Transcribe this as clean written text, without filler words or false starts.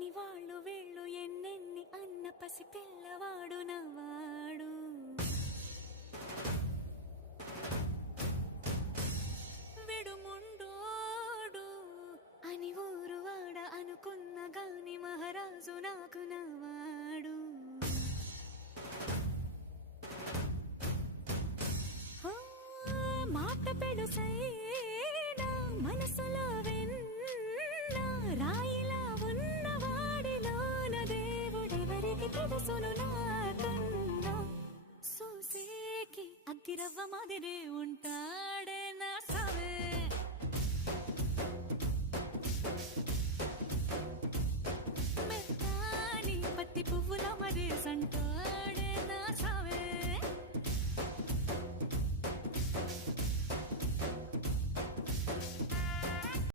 అని వాళ్ళు వీళ్ళు ఎన్నెన్ని అన్న పసి పిల్లవాడు నవ్వాడు. విడుముండోడు అని ఊరు వాడ అనుకున్న గాని మహారాజు నాకు నవ్వాడు. మాట పెడుసైనా మనసులో వెన్న రాయిలా ఉన్నవాడిలోన దేవుడెవరికి తెలుసును నాకన్నా. సూసేకి అగ్గిరవ్వ మాదిరే